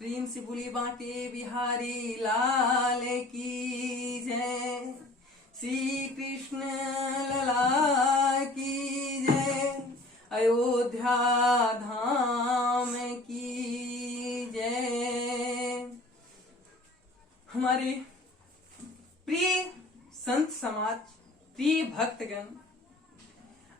प्रेम से बोली बांटे बिहारी लाल की जय। श्री कृष्ण लला की जय। अयोध्या धाम की जय। हमारे प्रिय संत समाज, प्रिय भक्तगण,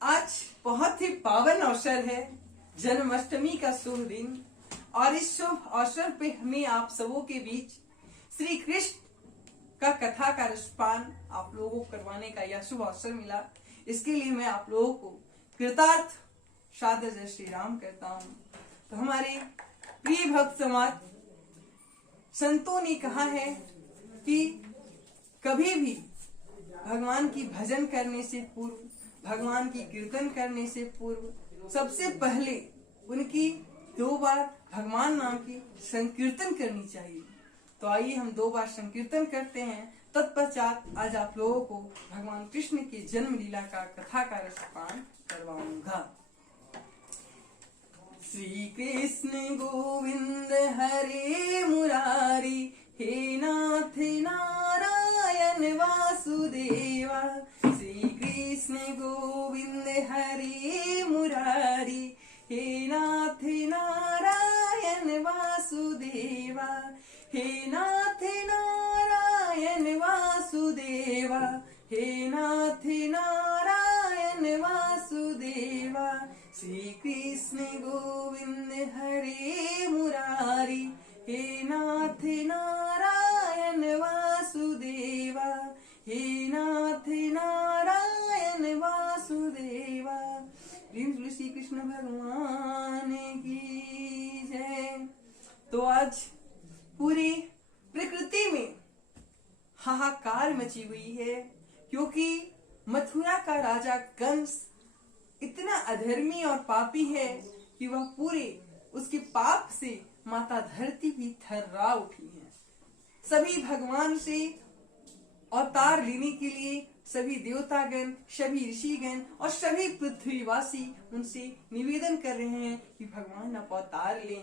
आज बहुत ही पावन अवसर है, जन्माष्टमी का शुभ दिन। और इस शुभ अवसर पे हमें आप सबों के बीच श्री कृष्ण का कथा का रसपान आप लोगों को करवाने का यह शुभ अवसर मिला। इसके लिए मैं आप लोगों को कृतार्थ सादर जय श्री राम कहता हूँ। तो हमारे प्रिय भक्त समाज, संतों ने कहा है कि कभी भी भगवान की भजन करने से पूर्व, भगवान की कीर्तन करने से पूर्व सबसे पहले उनकी 2 बार भगवान नाम की संकीर्तन करनी चाहिए। तो आइए हम 2 बार संकीर्तन करते हैं। तत्पश्चात आज आप लोगों को भगवान कृष्ण की जन्म लीला का कथा का रसपान करवाऊंगा। श्री कृष्ण गोविंद हरे मुरारी, हे नाथ नारायण वासुदेवा। श्री कृष्ण गोविंद हरे मुरारी, हे नाथ नारायण वासुदेवा। हे नाथ नारायण वासुदेवा। हे नाथ नारायण वासुदेवा। श्री कृष्ण गोविंद हरे मुरारी, हे नाथ नारायण वासुदेवा। हे नाथ नारायण वासुदेवा। श्री कृष्ण भगवान की जय। तो आज पूरी प्रकृति में हाहाकार मची हुई है, क्योंकि मथुरा का राजा कंस इतना अधर्मी और पापी है कि वह पूरे उसके पाप से माता धरती भी थर्रा उठी है। सभी भगवान से अवतार लेने के लिए सभी देवतागण, सभी ऋषिगण और सभी पृथ्वीवासी उनसे निवेदन कर रहे हैं कि भगवान आप अवतार लें।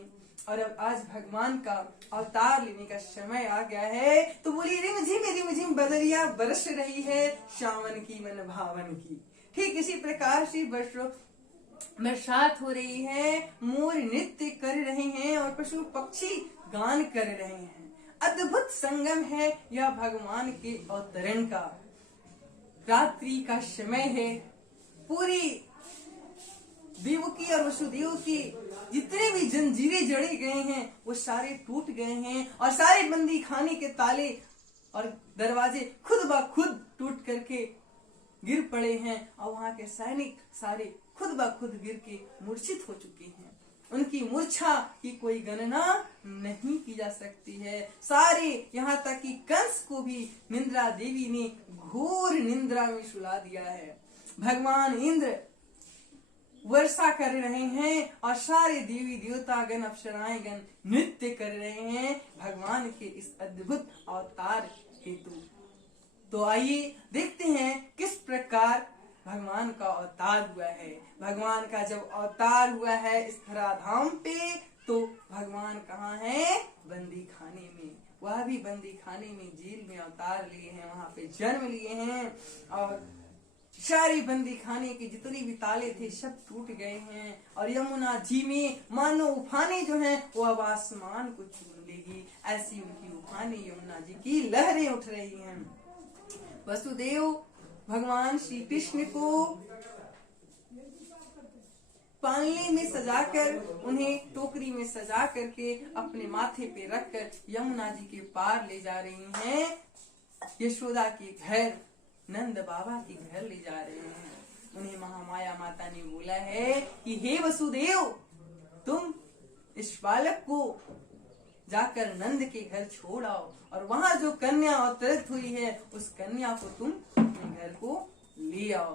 और अब आज भगवान का अवतार लेने का समय आ गया है। तो बोली रिमझिम बदरिया बरस रही है, सावन की मन भावन की। ठीक इसी प्रकार से बरसात हो रही है, मोर नृत्य कर रहे हैं और पशु पक्षी गान कर रहे हैं। अद्भुत संगम है यह भगवान के अवतरण का। रात्रि का समय है, पूरी देवकी और वसुदेव की जितने भी जंजीरें जड़े गए हैं वो सारे टूट गए हैं और सारे बंदी खाने के ताले और दरवाजे खुद ब खुद टूट करके गिर पड़े हैं और वहां के सैनिक सारे खुद ब खुद गिर के मूर्छित हो चुके हैं। उनकी मूर्छा की कोई गणना नहीं की जा सकती है। सारे यहाँ तक कि कंस को भी निंद्रा देवी ने घोर निंद्रा में सुला दिया है। भगवान इंद्र वर्षा कर रहे हैं और सारे देवी देवता गण, अप्सराएं गण नृत्य कर रहे हैं भगवान के इस अद्भुत अवतार हेतु। तो आइए देखते हैं किस प्रकार भगवान का अवतार हुआ है। भगवान का जब अवतार हुआ है इस धराधाम पे, तो भगवान कहाँ है? बंदी खाने में। वह भी बंदी खाने में, जेल में अवतार लिए हैं, वहां पे जन्म लिए हैं और सारे बंदी खाने के जितने भी ताले थे सब टूट गए हैं। और यमुना जी में मानो उफाने जो हैं वो अब आसमान को चूम लेगी, ऐसी उनकी उफाने यमुना जी की लहरें उठ रही हैं। वसुदेव भगवान श्री कृष्ण को पालने में सजाकर, उन्हें टोकरी में सजा करके अपने माथे पे रखकर यमुना जी के पार ले जा रही हैं। यशोदा के घर, नंद बाबा के घर ले जा रहे हैं। उन्हें महामाया माता ने बोला है कि हे वसुदेव, तुम इस बालक को जाकर नंद के घर छोड़ आओ और वहां जो कन्या अवतरित हुई है उस कन्या को तुम अपने घर को ले आओ।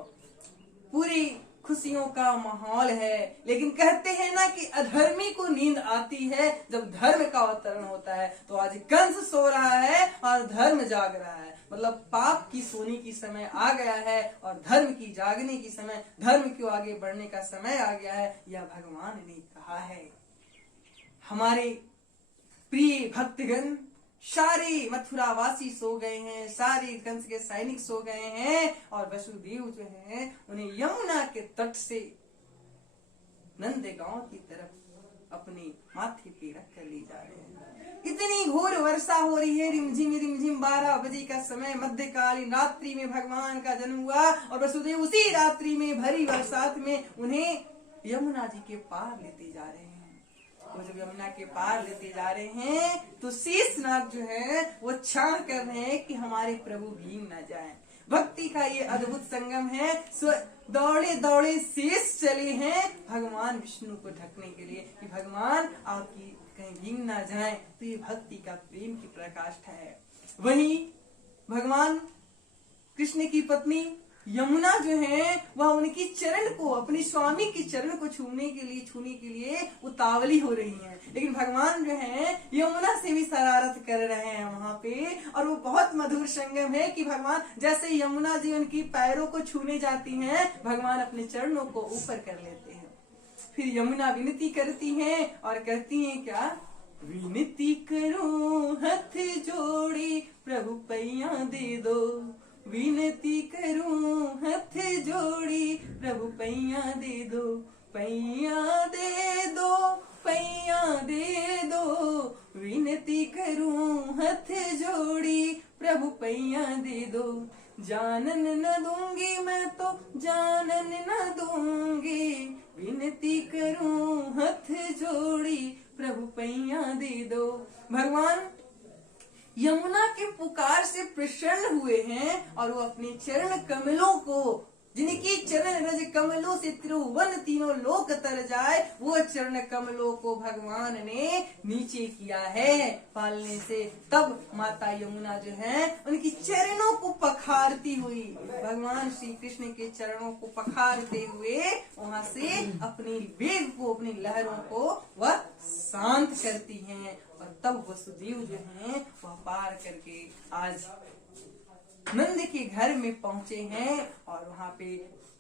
पूरी खुशियों का माहौल है, लेकिन कहते हैं ना कि अधर्मी को नींद आती है जब धर्म का अवतरण होता है। तो आज कंस सो रहा है और धर्म जाग रहा है, मतलब पाप की सोने की समय आ गया है और धर्म की जागने की समय, धर्म को आगे बढ़ने का समय आ गया है। यह भगवान ने कहा है। हमारे प्रिय भक्तगण, सारे मथुरावासी सो गए हैं, सारे कंस के सैनिक सो गए हैं और वसुदेव जो है उन्हें यमुना के तट से नंदगांव की तरफ अपने माथे पे रख कर ले जा रहे हैं। इतनी घोर वर्षा हो रही है, रिमझिम रिमझिम 12 बजे का समय, मध्यकालीन रात्रि में भगवान का जन्म हुआ और वसुदेव उसी रात्रि में भरी बरसात में उन्हें यमुना जी के पार लेते जा रहे हैं। वो जब यमुना के पार लेते जा रहे हैं तो शेषनाग जो है वो क्षण कर रहे हैं कि हमारे प्रभु भीग न जाएं। भक्ति का ये अद्भुत संगम है। दौड़े दौड़े शेष चले हैं भगवान विष्णु को ढकने के लिए कि भगवान आपकी कहीं भीग ना जाए। तो ये भक्ति का प्रेम की प्रकाष्ठा है। वहीं भगवान कृष्ण की पत्नी यमुना जो है वह उनकी चरण को, अपने स्वामी की चरण को छूने के लिए उतावली हो रही हैं। लेकिन भगवान जो है यमुना से भी शरारत कर रहे हैं वहां पे। और वो बहुत मधुर संगम है कि भगवान जैसे यमुना जी उनकी पैरों को छूने जाती हैं, भगवान अपने चरणों को ऊपर कर लेते हैं। फिर यमुना विनती करती हैं और कहती हैं क्या, विनती करूं हाथ जोड़ी प्रभु पैया दे दो, विनती करूं हाथ जोड़ी प्रभु पैया दे दो, पैया दे दो, पैया दे दो, विनती करूं हाथ जोड़ी प्रभु पैया दे दो, जानन न दूंगी मैं तो जानन न दूंगी, विनती करूं हाथ जोड़ी प्रभु पैया दे दो। भगवान यमुना के पुकार से प्रसन्न हुए हैं और वो अपने चरण कमलों को, जिनकी चरण रज कमलों से त्रिभुवन तीनों लोक तर जाए, वो चरण कमलों को भगवान ने नीचे किया है पालने से। तब माता यमुना जो है उनकी चरणों को पखारती हुई, भगवान श्री कृष्ण के चरणों को पखारते हुए वहां से अपनी वेग को, अपनी लहरों को वह शांत करती हैं। और तब वसुदेव जो हैं वह पार करके आज नंद के घर में पहुंचे हैं। और वहां पे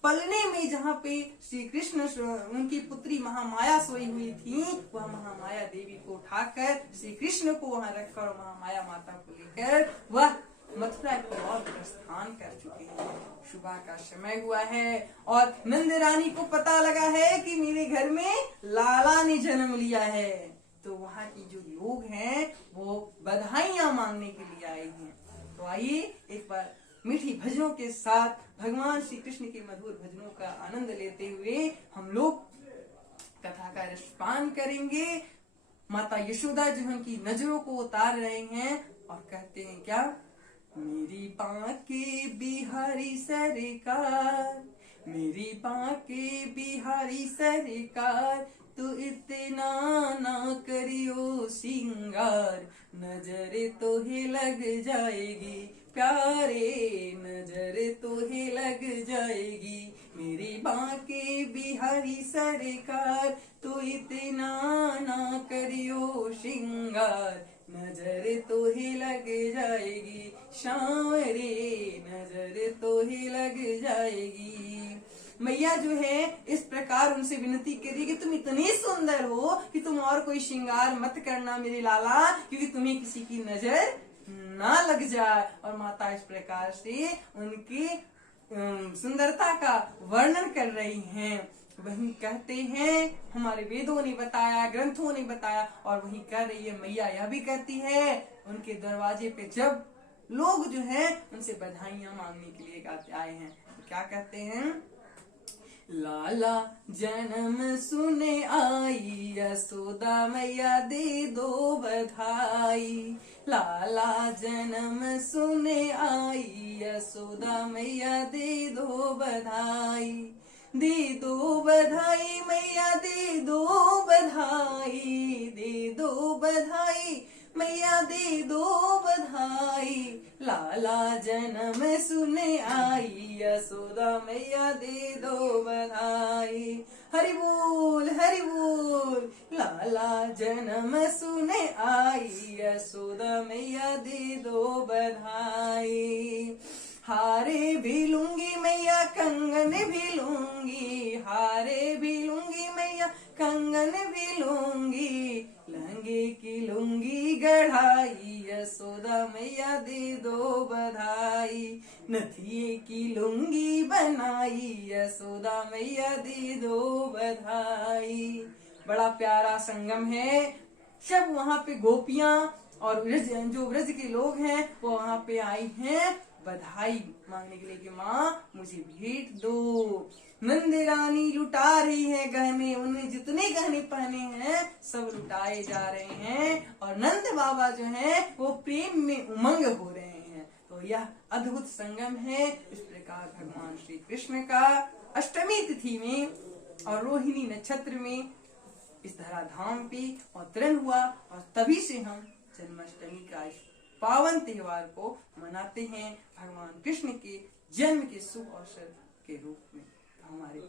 पलने में जहाँ पे श्री कृष्ण उनकी पुत्री महामाया सोई हुई थी, वह महामाया देवी को उठाकर श्री कृष्ण को वहां रखकर महामाया माता को लेकर वह मथुरा की ओर प्रस्थान कर चुके हैं। सुबह का समय हुआ है और नंद रानी को पता लगा है कि मेरे घर में लाला ने जन्म लिया है। तो वहाँ की जो लोग हैं वो बधाइयां मांगने के लिए आए हैं। तो आइए एक बार मीठी भजनों के साथ भगवान श्री कृष्ण के मधुर भजनों का आनंद लेते हुए हम लोग कथा का रसपान करेंगे। माता यशोदा जो उनकी नजरों को उतार रहे हैं और कहते हैं क्या, मेरी बांके बिहारी सरकार, मेरी बांके बिहारी सरकार, तो इतना ना करियो सिंगार, नजरे तो ही लग जाएगी प्यारे, नजरे तो ही लग जाएगी, मेरी बांके बिहारी सरकार, तो इतना ना करियो श्रृंगार, नजर तो ही लग जाएगी श्याम रे, नजर तो ही लग जाएगी। मैया जो है इस प्रकार उनसे विनती करी कि तुम इतनी सुंदर हो कि तुम और कोई श्रृंगार मत करना मेरे लाला, क्योंकि तुम्हें किसी की नजर ना लग जाए। और माता इस प्रकार से उनकी सुंदरता का वर्णन कर रही हैं। वही कहते हैं, हमारे वेदों ने बताया, ग्रंथों ने बताया, और वही कह रही है मैया यह भी कहती है। उनके दरवाजे पे जब लोग जो हैं उनसे बधाइयां मांगने के लिए आए हैं, तो क्या कहते हैं, लाला जन्म सुने आई, यशोदा मैया दे दो बधाई, लाला जन्म सुने आई, यशोदा मैया दे दो बधाई, दे दो बधाई मैया दे दो बधाई, दे दो बधाई मैया दे दो बधाई, लाला जन्म सुने आई, यशोदा मैया दे दो बधाई। हरि बोल हरि बोल, लाला जन्म सुने आई, यशोदा मैया दे दो बधाई। हारे भी लूंगी मैया कंगन भी लूंगी, हारे भी लूंगी मैया कंगन भी लूंगी, लहंगे की लूंगी मैया दे दो बधाई, नथिए की लुंगी बनाई, यशोदा मैया दे दो बधाई। बड़ा प्यारा संगम है। सब वहाँ पे गोपियां और जो व्रज के लोग हैं वो वहाँ पे आई हैं बधाई मांगने के लिए कि माँ मुझे भेंट दो। नंद रानी लुटा रही है गहने, उन्हें जितने गहने पहने हैं सब लुटाए जा रहे हैं और नंद बाबा जो हैं वो प्रेम में उमंग हो रहे हैं। तो यह अद्भुत संगम है। इस प्रकार भगवान श्री कृष्ण का अष्टमी तिथि में और रोहिणी नक्षत्र में इस धराधाम पे अवतरण हुआ और तभी से हम जन्माष्टमी का इस पावन त्योहार को मनाते हैं भगवान कृष्ण के जन्म के शुभ अवसर के रूप में। हमारे